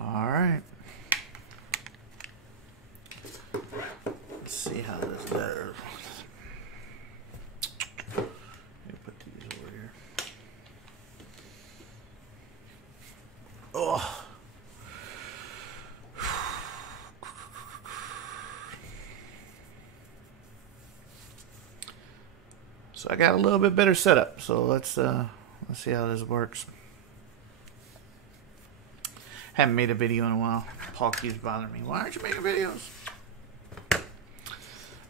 Alright. Let's see how this does. Let me put these over here. Oh. So I got a little bit better setup. So let's see how this works. Haven't made a video in a while. Paul keeps bothering me. Why aren't you making videos?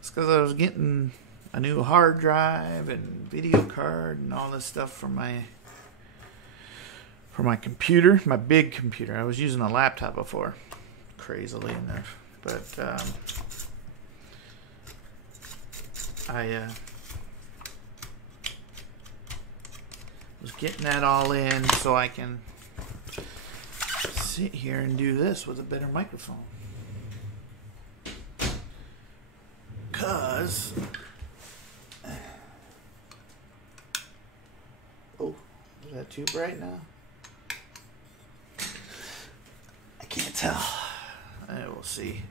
It's because I was getting a new hard drive and video card and all this stuff for my computer, my big computer. I was using a laptop before, crazily enough, but I was getting that all in so I can sit here and do this with a better microphone. Cause oh, is that too bright now? I can't tell. We'll see.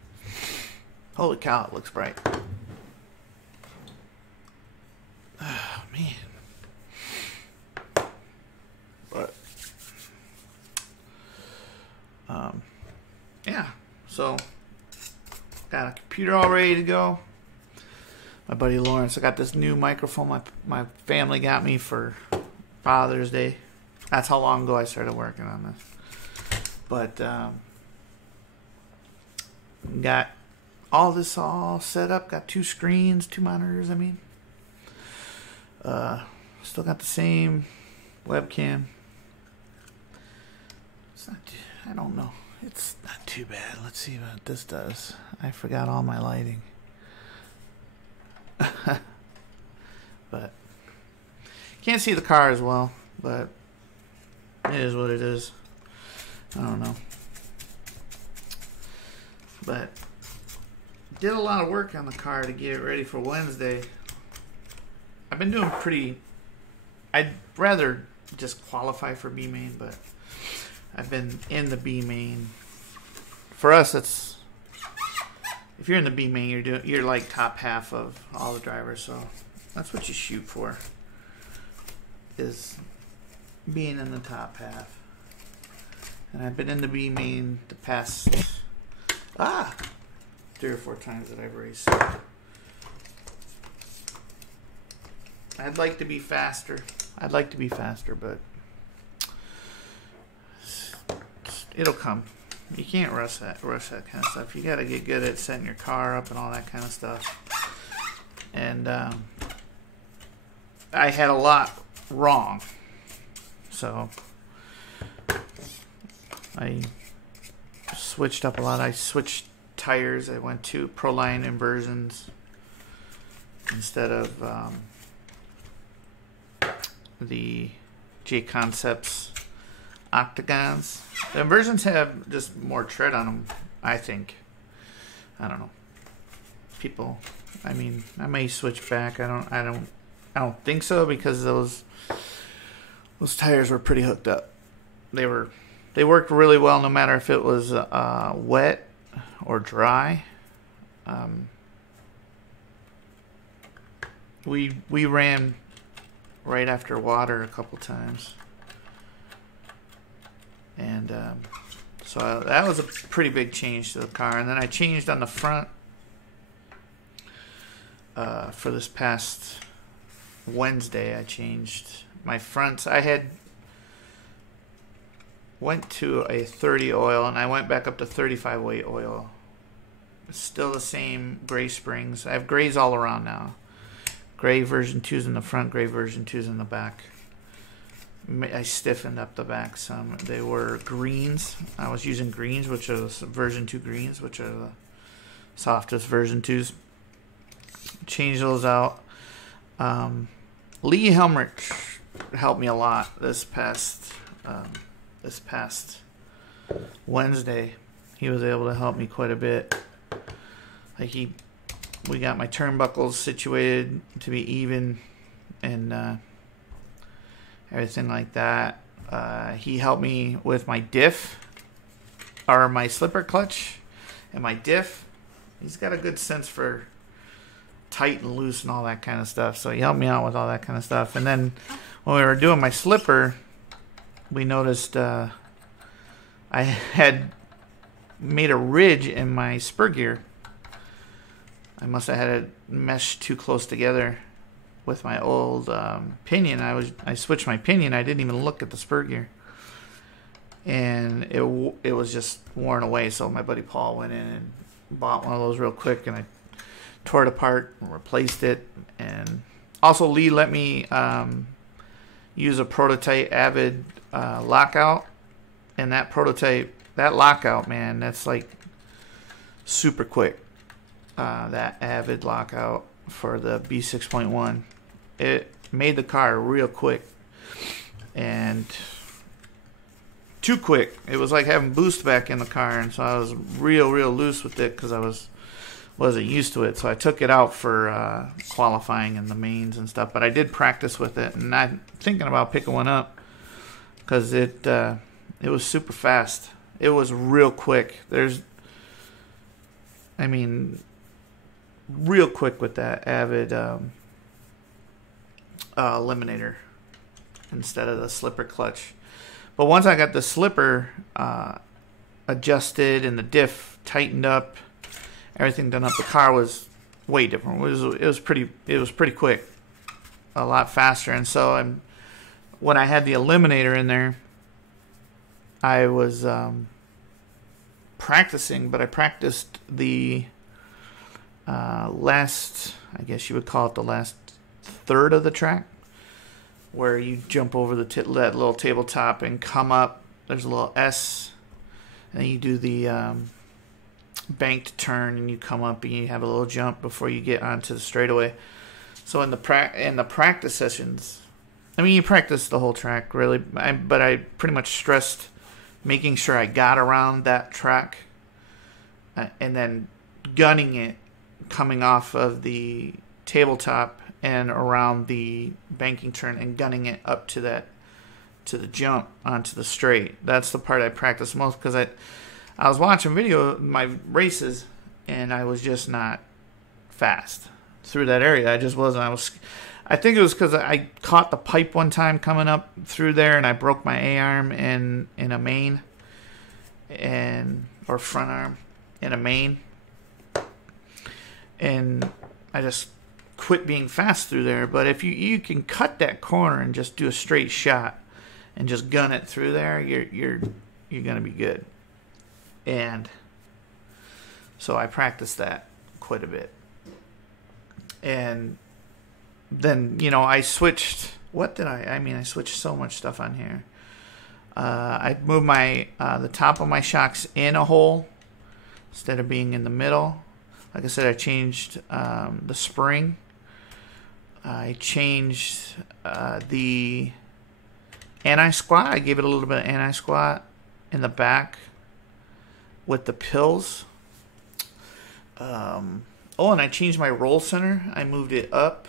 Holy cow, it looks bright. Oh man. But yeah, so got a computer all ready to go. My buddy Lawrence, I got this new microphone my family got me for Father's Day. That's how long ago I started working on this. But got all this all set up. Got 2 screens, 2 monitors. I mean, still got the same webcam. It's not. I don't know. It's not too bad. Let's see what this does. I forgot all my lighting. But can't see the car as well, but it is what it is. I don't know. But did a lot of work on the car to get it ready for Wednesday. I've been doing pretty. I'd rather just qualify for B main, but I've been in the B main. For us, it's if you're in the B main, you're like top half of all the drivers, so that's what you shoot for. Is being in the top half. And I've been in the B main the past 3 or 4 times that I've raced. I'd like to be faster. But it'll come. You can't rush that kind of stuff. You got to get good at setting your car up and all that kind of stuff. And I had a lot wrong, so I switched up a lot. I switched tires. I went to Proline inversions instead of the J Concepts octagons. The inversions have just more tread on them, I think. I don't know. People, I mean, I may switch back. I don't think so, because those tires were pretty hooked up. They worked really well no matter if it was wet or dry. We ran right after water a couple times. And so that was a pretty big change to the car. And then I changed on the front for this past Wednesday. I changed my fronts. I went to a 30 oil, and I went back up to 35 weight oil. It's still the same gray springs. I have grays all around now. Gray version 2's in the front, gray version 2's in the back. I stiffened up the back some. They were greens. I was using greens, which are the version 2 greens, which are the softest version 2s. Change those out. Lee Helmrich helped me a lot this past Wednesday. He was able to help me quite a bit. Like we got my turnbuckles situated to be even, and everything like that. He helped me with my diff. or my slipper clutch and my diff. He's got a good sense for tight and loose and all that kind of stuff. So he helped me out with all that kind of stuff. And then when we were doing my slipper, we noticed I had made a ridge in my spur gear. I must have had it meshed too close together with my old pinion. I switched my pinion. I didn't even look at the spur gear, and it was just worn away. So my buddy Paul went in and bought one of those real quick, and I tore it apart and replaced it. And also Lee let me use a prototype Avid lockout, and that lockout, man, that's like super quick. That Avid lockout for the B6.1, it made the car real quick, and too quick. It was like having boost back in the car, and so I was real loose with it because I wasn't used to it. So I took it out for qualifying in the mains and stuff, but I did practice with it, and I'm thinking about picking one up because it was super fast. It was real quick. Real quick with that Avid eliminator instead of the slipper clutch. But once I got the slipper adjusted and the diff tightened up, everything done up, the car was way different. It was pretty quick, a lot faster. And so when I had the eliminator in there, I was practicing, but I practiced the last, I guess you would call it the last third of the track, where you jump over that little tabletop and come up. There's a little S, and then you do the banked turn, and you come up and you have a little jump before you get onto the straightaway. So in the practice sessions, you practice the whole track really, but I pretty much stressed making sure I got around that track and then gunning it coming off of the tabletop and around the banking turn and gunning it up to the jump onto the straight. That's the part I practice most because I was watching video of my races and I was just not fast through that area. I just wasn't. I think it was because I caught the pipe one time coming up through there and I broke my A-arm in a main or front arm in a main. And I just quit being fast through there. But if you can cut that corner and just do a straight shot and just gun it through there, you're gonna be good. And so I practiced that quite a bit. And then I switched. What did I switched so much stuff on here. I moved the top of my shocks in a hole instead of being in the middle. Like I said, I changed the spring. I changed the anti-squat. I gave it a little bit of anti-squat in the back with the pills. And I changed my roll center. I moved it up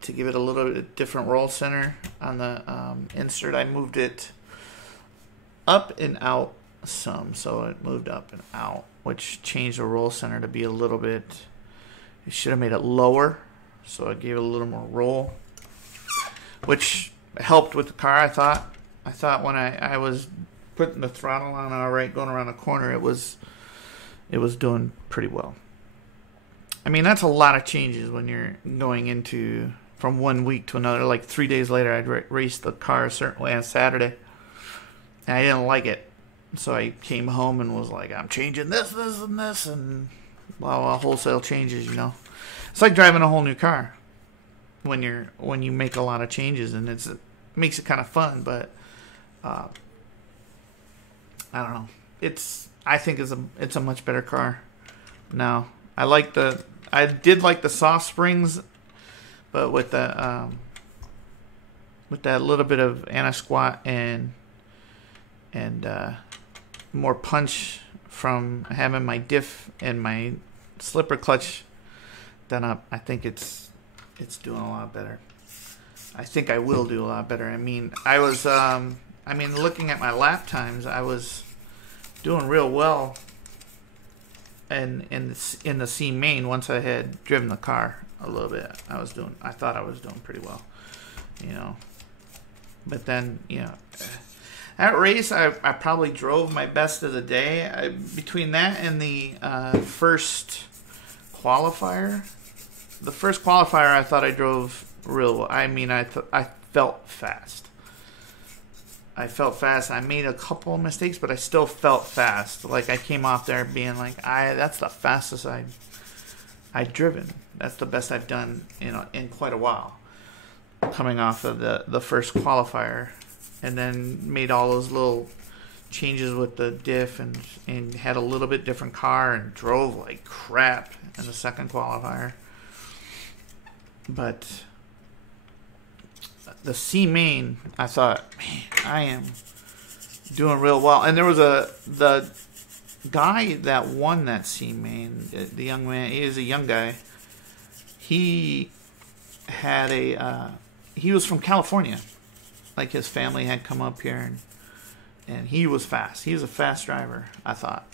to give it a little bit different roll center on the insert. I moved it up and out some, so it moved up and out, which changed the roll center to be a little bit. You should have made it lower, so I gave it a little more roll, which helped with the car. I thought when I was putting the throttle on all right, going around the corner, it was doing pretty well. That's a lot of changes when you're going into from one week to another. Like 3 days later, I'd raced the car a certain way on Saturday, and I didn't like it. So I came home and was like, I'm changing this, and this, and wholesale changes, It's like driving a whole new car when you make a lot of changes, and it makes it kind of fun, but I don't know. I think it's a much better car now. I did like the soft springs, but with that little bit of anti-squat and more punch from having my diff and my slipper clutch done up, I think it's doing a lot better. I think I will do a lot better. I was looking at my lap times, I was doing real well in the C main once I had driven the car a little bit. I thought I was doing pretty well, you know. But then, you know, that race I probably drove my best of the day. Between that and the first qualifier, the first qualifier I thought I drove real well. I mean, I felt fast. I felt fast. I made a couple of mistakes, but I still felt fast. Like I came off there being like, that's the fastest I've driven. That's the best I've done in quite a while. Coming off of the first qualifier, and then made all those little changes with the diff and had a little bit different car and drove like crap in the second qualifier. But the C main, I thought, man, I am doing real well. And there was the guy that won that C main, the young man. He is a young guy. He had he was from California. Like his family had come up here, and he was fast. He was a fast driver, I thought.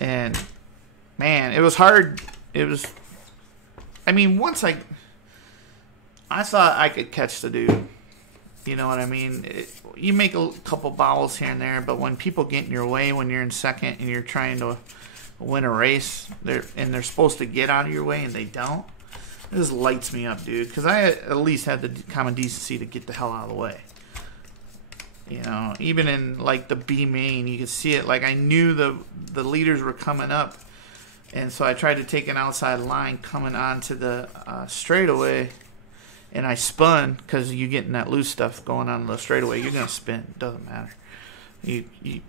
And man, it was hard. It was. I mean, once I thought I could catch the dude. You know what I mean? You make a couple bobbles here and there, but when people get in your way when you're in second and you're trying to win a race, they're supposed to get out of your way and they don't. It just lights me up, dude. Because I at least had the common decency to get the hell out of the way. You know, even in like the B main, you could see it. Like I knew the leaders were coming up, and so I tried to take an outside line coming onto the straightaway. And I spun because you getting that loose stuff going on the straightaway. You're gonna spin. It doesn't matter.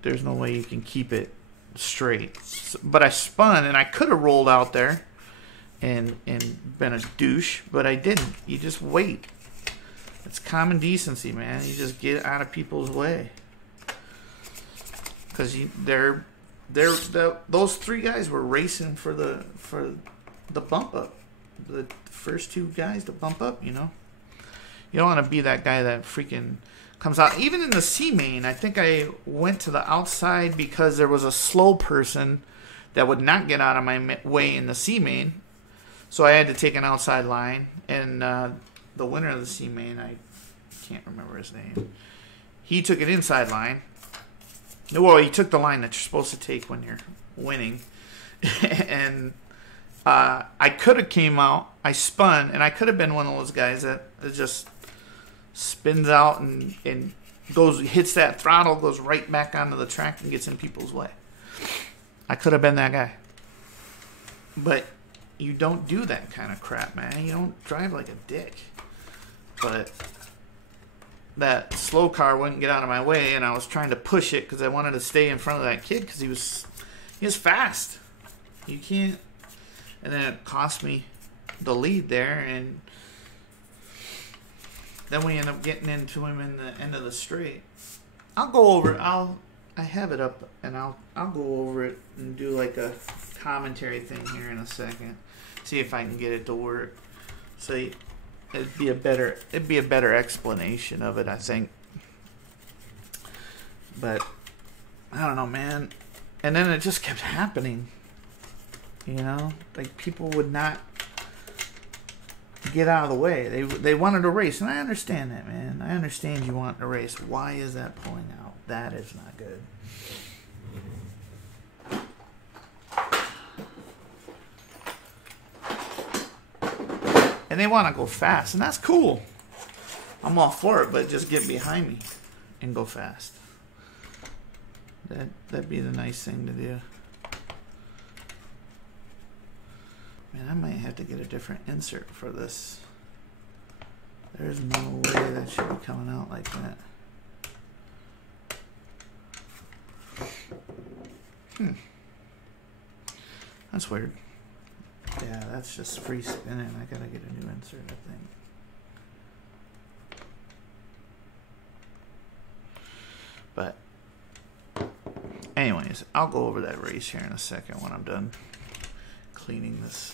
There's no way you can keep it straight. But I spun, and I could have rolled out there and been a douche, but I didn't. You just wait. It's common decency, man. You just get out of people's way. Because those three guys were racing for the bump up. The first two guys to bump up, you know. You don't want to be that guy that freaking comes out. Even in the C main, I think I went to the outside because there was a slow person that would not get out of my way in the C main. So I had to take an outside line. And the winner of the C main, I can't remember his name, he took an inside line. Well, he took the line that you're supposed to take when you're winning. And I could have came out, I spun, and I could have been one of those guys that just spins out and hits that throttle, goes right back onto the track and gets in people's way. I could have been that guy. But you don't do that kind of crap, man. You don't drive like a dick. But that slow car wouldn't get out of my way, and I was trying to push it because I wanted to stay in front of that kid because he was fast. You can't. And then it cost me the lead there, and then we end up getting into him in the end of the straight. I'll go over it. I have it up, and I'll go over it and do like a commentary thing here in a second. See if I can get it to work. So it'd be a better explanation of it, I think. But I don't know, man. And then it just kept happening. You know, like people would not get out of the way. They wanted to race, and I understand that, man. I understand you want to race. Why is that pulling out? That is not good. And they want to go fast, and that's cool. I'm all for it, but just get behind me and go fast. That'd be the nice thing to do. Man, I might have to get a different insert for this. There's no way that should be coming out like that. That's weird. Yeah, that's just free spinning. I gotta get a new insert, I think. But anyways, I'll go over that race here in a second when I'm done cleaning this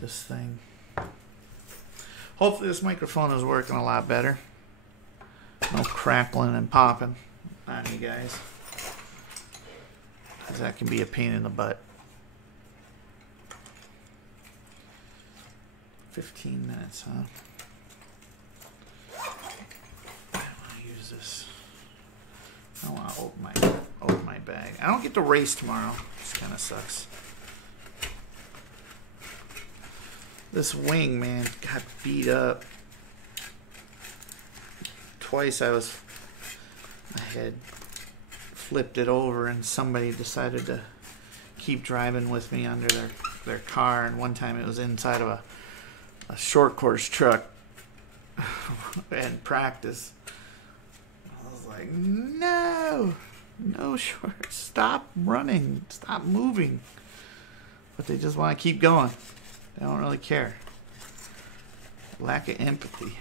thing. Hopefully this microphone is working a lot better. No crackling and popping on you guys. because that can be a pain in the butt. 15 minutes, huh? I want to use this. I don't want to open my bag. I don't get to race tomorrow. This kind of sucks. This wing, man, got beat up. Twice I had flipped it over and somebody decided to keep driving with me under their car, and one time it was inside of a short course truck and practice. I was like, no short, stop running, stop moving. But they just want to keep going. They don't really care. Lack of empathy.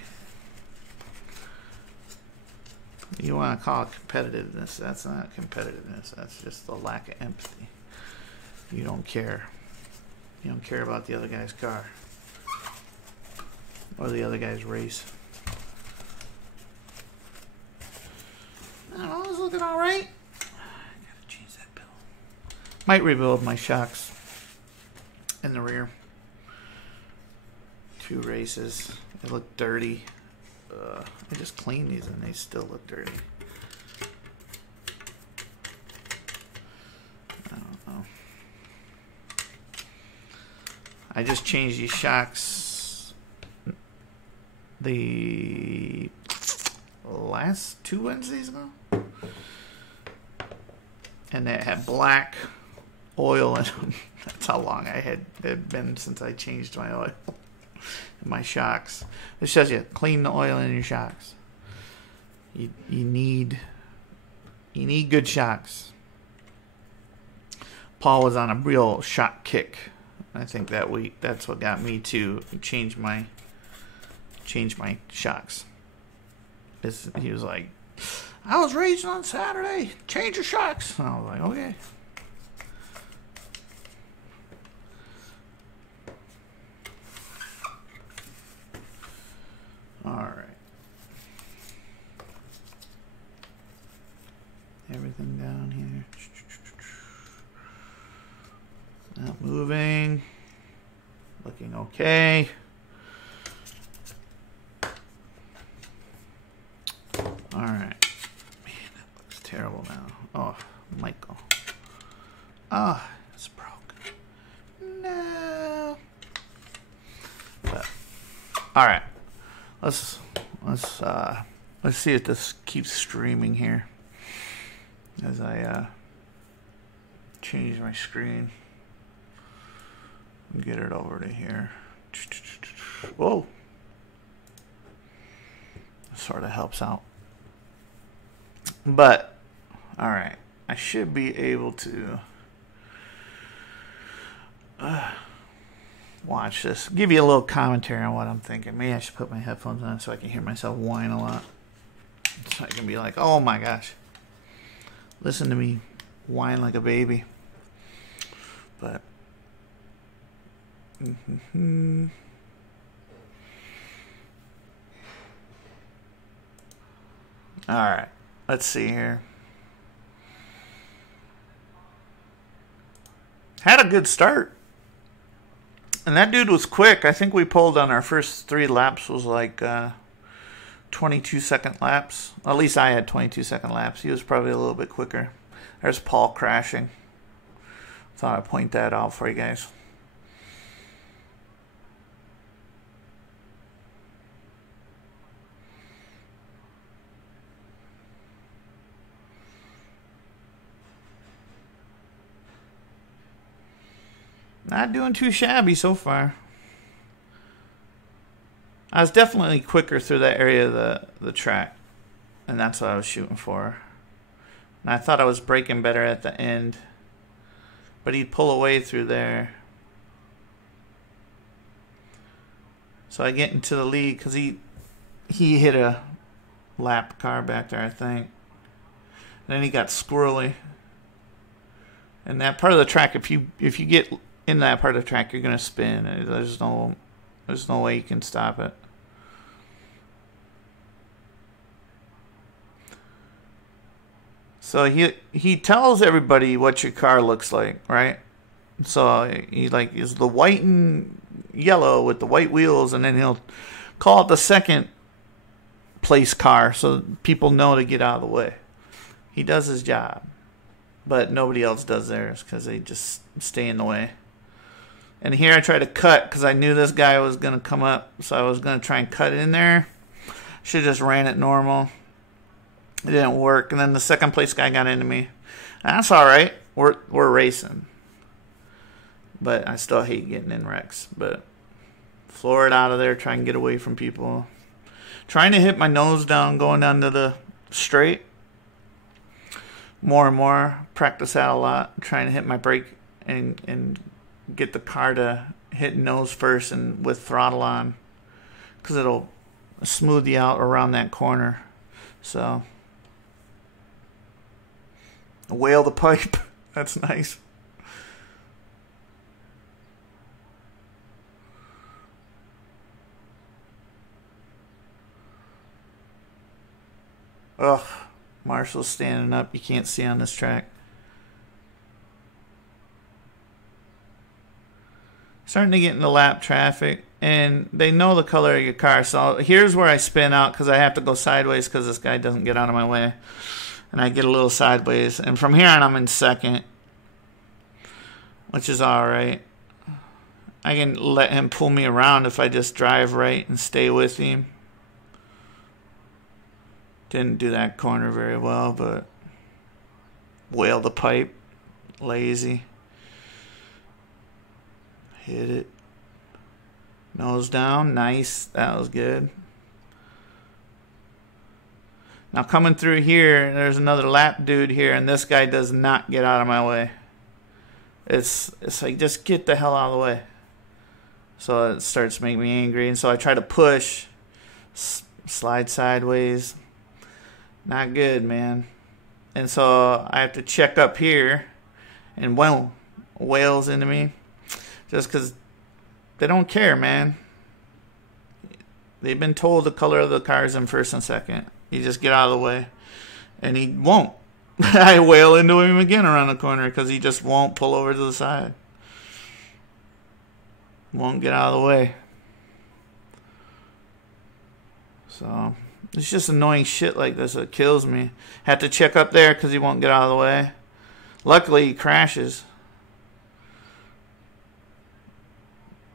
You want to call it competitiveness. That's not competitiveness. That's just the lack of empathy. You don't care. You don't care about the other guy's car. Or the other guy's race. I don't know, it's looking alright. I gotta change that pedal. Might rebuild my shocks in the rear. 2 races. They look dirty. I just cleaned these and they still look dirty. I don't know. I just changed these shocks the last 2 Wednesdays ago. And they had black oil in them. That's how long I had been since I changed my oil. My shocks. It shows you clean the oil in your shocks. You need good shocks. Paul was on a real shock kick. I think that week that's what got me to change my shocks. He was like, I was racing on Saturday. Change your shocks. And I was like, okay. Alright. Everything down here. Not moving. Looking okay. Alright. Man, that looks terrible now. Oh, Michael. Ah, it's broken. No. But, alright. Let's see if this keeps streaming here as I change my screen and get it over to here. Whoa, sort of helps out. But all right, I should be able to watch this. Give you a little commentary on what I'm thinking. Maybe I should put my headphones on so I can hear myself whine a lot. So I can be like, oh my gosh. Listen to me whine like a baby. But alright. Let's see here. Had a good start. And that dude was quick. I think we pulled on our first 3 laps was like 22-second laps. At least I had 22-second laps. He was probably a little bit quicker. There's Paul crashing. Thought I'd point that out for you guys. Not doing too shabby so far. I was definitely quicker through that area of the track. And that's what I was shooting for. And I thought I was braking better at the end. But he'd pull away through there. So I get into the lead because he hit a lap car back there, I think. And then he got squirrely. And that part of the track, if you get in that part of the track, you're gonna spin. There's no way you can stop it. So he tells everybody what your car looks like, right? So he like is the white and yellow with the white wheels, and then he'll call it the second place car so people know to get out of the way. He does his job, but nobody else does theirs because they just stay in the way. And here I try to cut because I knew this guy was going to come up, so I was going to try and cut in there. Should have just ran it normal. It didn't work, and then the second place guy got into me. That's all right. We're racing, but I still hate getting in wrecks. But floor it out of there, try and get away from people. Trying to hit my nose down, going down to the straight. More and more, practice that a lot. Trying to hit my brake and get the car to hit nose first and with throttle on, because it'll smooth you out around that corner. So. Whale the pipe. That's nice. Ugh. Marshall's standing up. You can't see on this track. Starting to get into lap traffic. And they know the color of your car. So here's where I spin out because I have to go sideways because this guy doesn't get out of my way. And I get a little sideways. And from here on, I'm in second, which is all right. I can let him pull me around if I just drive right and stay with him. Didn't do that corner very well, but whale the pipe. Lazy. Hit it. Nose down. Nice. That was good. Now coming through here, there's another lap dude here, and this guy does not get out of my way. It's like, just get the hell out of the way. So it starts making me angry, and so I try to push, slide sideways. Not good, man. And so I have to check up here, and boom, whales into me. Just because they don't care, man. They've been told the color of the cars in first and second. You just get out of the way. And he won't. I whale into him again around the corner because he just won't pull over to the side. Won't get out of the way. So, it's just annoying shit like this that kills me. Had to check up there because he won't get out of the way. Luckily, he crashes.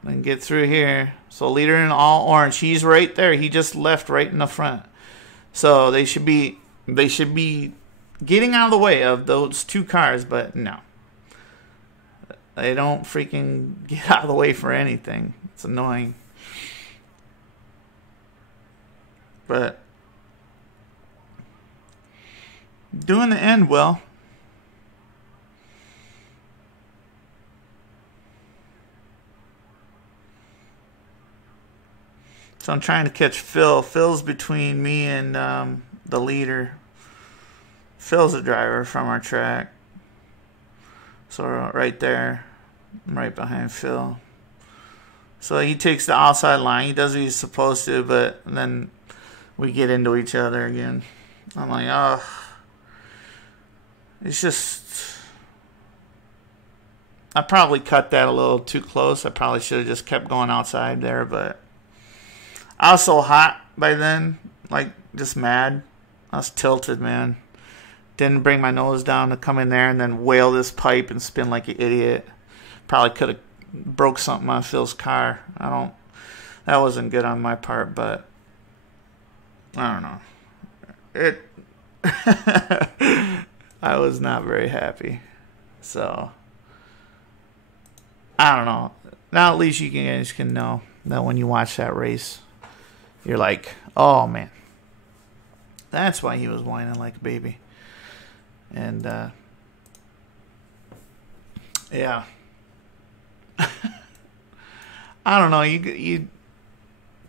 And get through here. So, leader in all orange. He's right there. He just left right in the front. So they should be getting out of the way of those two cars, but no. They don't freaking get out of the way for anything. It's annoying. But doing the end well. So I'm trying to catch Phil. Phil's between me and the leader. Phil's a driver from our track. So right there, I'm right behind Phil. So he takes the outside line. He does what he's supposed to, but then we get into each other again. I'm like, oh. It's just... I probably cut that a little too close. I probably should have just kept going outside there, but... I was so hot by then, like, just mad. I was tilted, man. Didn't bring my nose down to come in there and then whale this pipe and spin like an idiot. Probably could have broke something on Phil's car. That wasn't good on my part, but I don't know. I was not very happy. So, I don't know. Now at least you guys can know that when you watch that race, you're like, oh, man. That's why he was whining like a baby. And, yeah. I don't know. You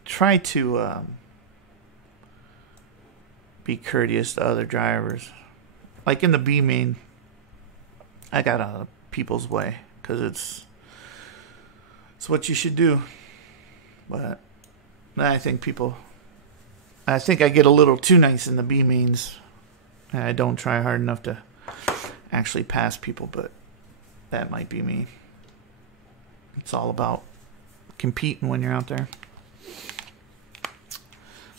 try to be courteous to other drivers. Like in the B main, I got out of people's way because it's what you should do. But I think I get a little too nice in the B mains And I don't try hard enough to actually pass people, but that might be me. It's all about competing when you're out there.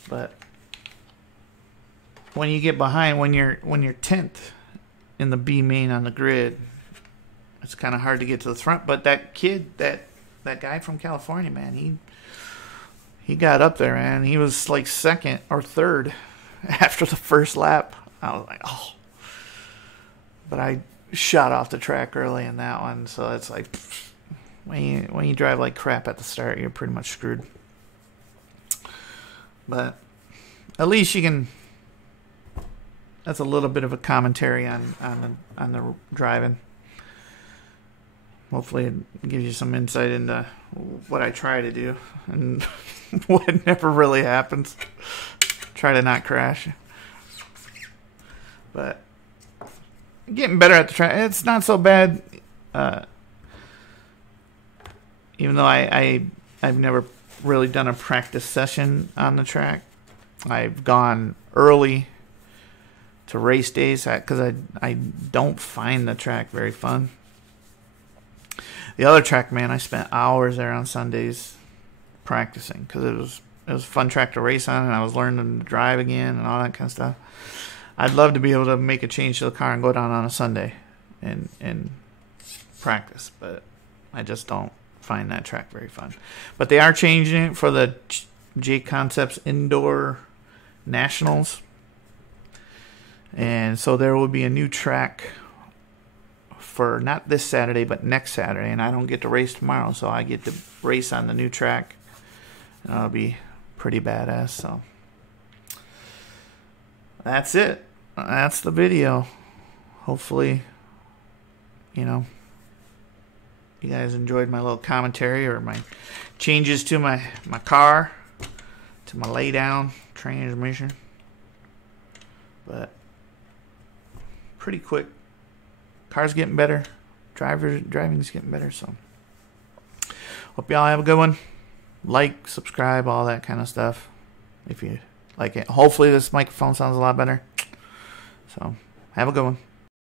But when you get behind, when you're 10th in the B main on the grid, it's kind of hard to get to the front. But that kid, that guy from California, man, he got up there, man. He was like second or third after the first lap. I was like, oh. But I shot off the track early in that one, so it's like when you drive like crap at the start, you're pretty much screwed. But at least you can. That's a little bit of a commentary on the driving. Hopefully, it gives you some insight into what I try to do and what never really happens. Try to not crash. But getting better at the track. It's not so bad. Even though I've never really done a practice session on the track. I've gone early to race days because I don't find the track very fun. The other track, man, I spent hours there on Sundays practicing because it was a fun track to race on, and I was learning to drive again and all that kind of stuff. I'd love to be able to make a change to the car and go down on a Sunday and practice, but I just don't find that track very fun. But they are changing it for the J Concepts Indoor Nationals, and so there will be a new track for not this Saturday but next Saturday, and I don't get to race tomorrow, so I get to race on the new track, and that'll be pretty badass. So that's it. That's the video. Hopefully, you guys enjoyed my little commentary or my changes to my car, to my lay down transmission. But pretty quick. Car's getting better. Driving's getting better. So hope y'all have a good one. Like, subscribe, all that kind of stuff. If you like it. Hopefully this microphone sounds a lot better. So have a good one.